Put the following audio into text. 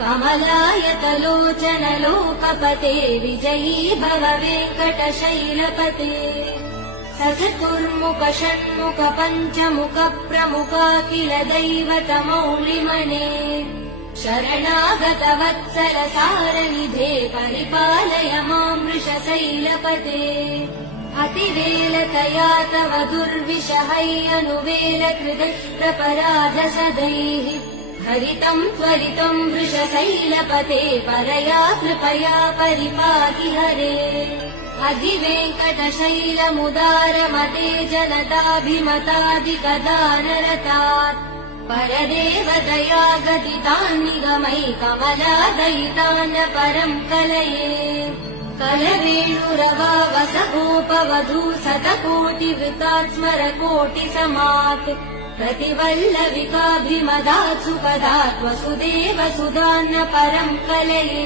कमलायतलोचन लोकपते विजयी भव वेङ्कटशैलपते सचतुर्मुख षण्मुख पञ्चमुख प्रमुखाखिल दैवतमौलिमने शरणागत वत्सल सारनिधे परिपालय मां वृषशैलपते अतिवेलतया तव दुर्विषहैरनुवेल कृतप्रपराधसदैः हरितं त्वरितं वृषशैलपते परया कृपया परिपाहि हरे अधिवेङ्कटशैलमुदारमते जनताभिमतादिगदानरतात् परदेवदया गदितान्निगमै कमलादयितान् परं कलये कलवेणुरवावसगोपवधू शतकोटिवृतात् स्मरकोटिसमात् प्रतिवल्लविकाभिमदात् सुपदात् वसुदेव सुधान्न परं कलये